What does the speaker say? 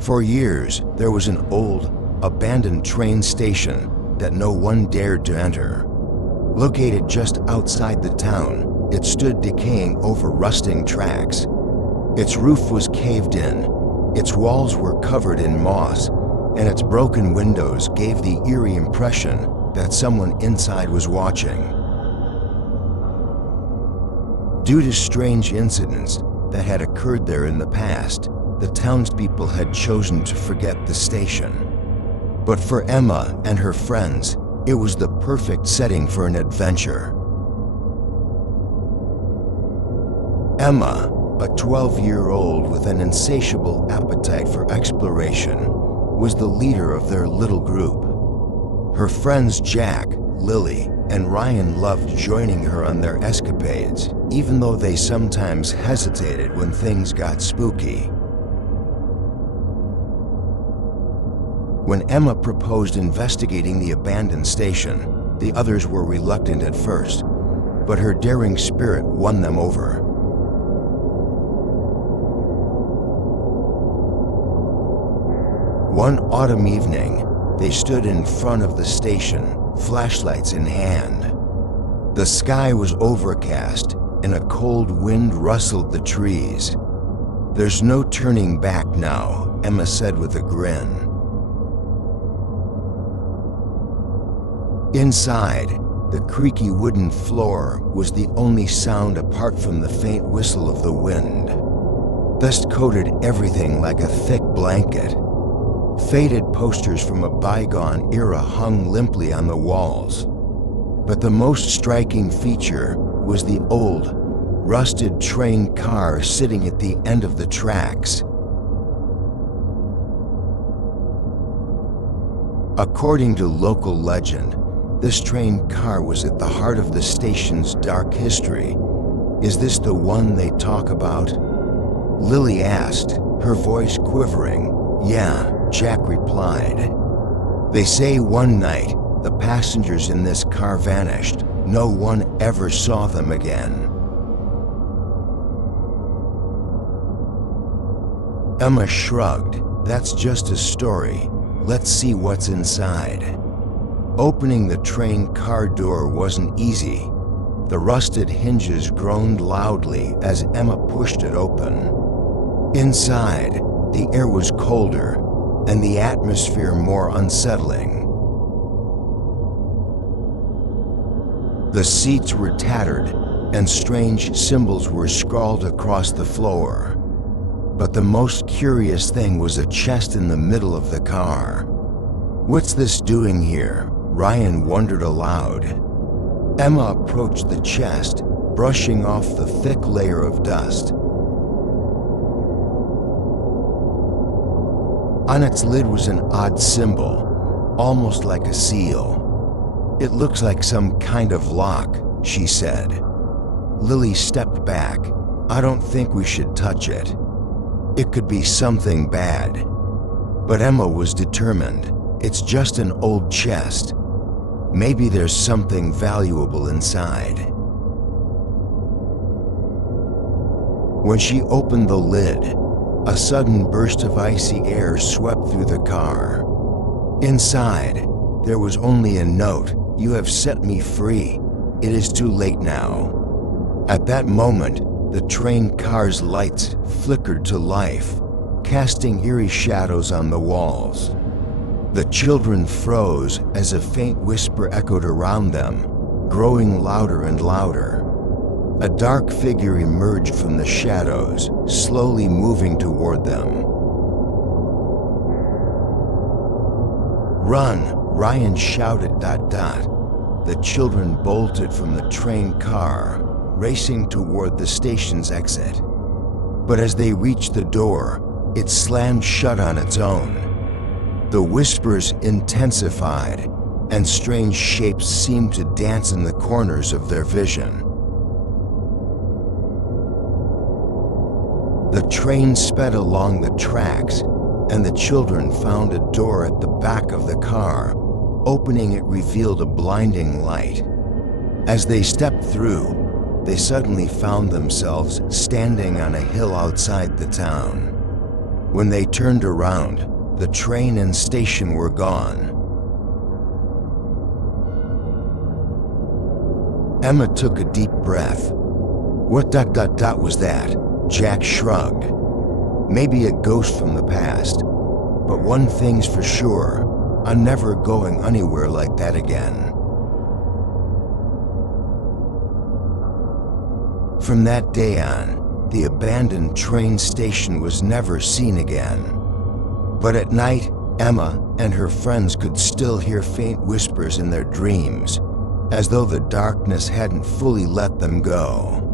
For years, there was an old, abandoned train station that no one dared to enter. Located just outside the town, it stood decaying over rusting tracks. Its roof was caved in, its walls were covered in moss, and its broken windows gave the eerie impression that someone inside was watching. Due to strange incidents that had occurred there in the past, the townspeople had chosen to forget the station. But for Emma and her friends, it was the perfect setting for an adventure. Emma, a 12-year-old with an insatiable appetite for exploration, was the leader of their little group. Her friends Jack, Lily, and Ryan loved joining her on their escapades, even though they sometimes hesitated when things got spooky. When Emma proposed investigating the abandoned station, the others were reluctant at first, but her daring spirit won them over. One autumn evening, they stood in front of the station, flashlights in hand. The sky was overcast, and a cold wind rustled the trees. "There's no turning back now," Emma said with a grin. Inside, the creaky wooden floor was the only sound apart from the faint whistle of the wind. Dust coated everything like a thick blanket. Faded posters from a bygone era hung limply on the walls. But the most striking feature was the old, rusted train car sitting at the end of the tracks. According to local legend, this train car was at the heart of the station's dark history. "Is this the one they talk about?" Lily asked, her voice quivering. "Yeah," Jack replied. "They say one night, the passengers in this car vanished. No one ever saw them again." Emma shrugged. "That's just a story. Let's see what's inside." Opening the train car door wasn't easy. The rusted hinges groaned loudly as Emma pushed it open. Inside, the air was colder and the atmosphere more unsettling. The seats were tattered and strange symbols were scrawled across the floor. But the most curious thing was a chest in the middle of the car. "What's this doing here?" Ryan wondered aloud. Emma approached the chest, brushing off the thick layer of dust. On its lid was an odd symbol, almost like a seal. "It looks like some kind of lock," she said. Lily stepped back. "I don't think we should touch it. It could be something bad." But Emma was determined. "It's just an old chest. Maybe there's something valuable inside." When she opened the lid, a sudden burst of icy air swept through the car. Inside, there was only a note: "You have set me free. It is too late now." At that moment, the train car's lights flickered to life, casting eerie shadows on the walls. The children froze as a faint whisper echoed around them, growing louder and louder. A dark figure emerged from the shadows, slowly moving toward them. "Run!" Ryan shouted. The children bolted from the train car, racing toward the station's exit. But as they reached the door, it slammed shut on its own. The whispers intensified, and strange shapes seemed to dance in the corners of their vision. The train sped along the tracks, and the children found a door at the back of the car. Opening it revealed a blinding light. As they stepped through, they suddenly found themselves standing on a hill outside the town. When they turned around, the train and station were gone. Emma took a deep breath. What ... was that? Jack shrugged. Maybe a ghost from the past. But one thing's for sure, I'm never going anywhere like that again. From that day on, the abandoned train station was never seen again. But at night, Emma and her friends could still hear faint whispers in their dreams, as though the darkness hadn't fully let them go.